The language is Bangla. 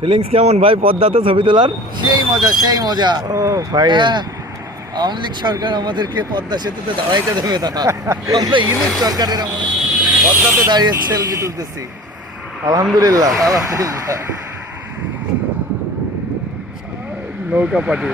ফিলিংস কেমন ভাই পদ্মাতে ছবি তোলার? সেই মজা সেই মজা। ও ভাই, হ্যাঁ, আওয়ামী লীগ সরকার আমাদেরকে পদ্মা সেতুতে দাঁড়াইতে দেবে না। আমরা ইউনিট সরকারের আমাদের পদ্মাতে দাঁড়িয়ে সেলফি তুলতেছি। আলহামদুলিল্লাহ। আলহামদুলিল্লাহ। নৌকা পার্টি।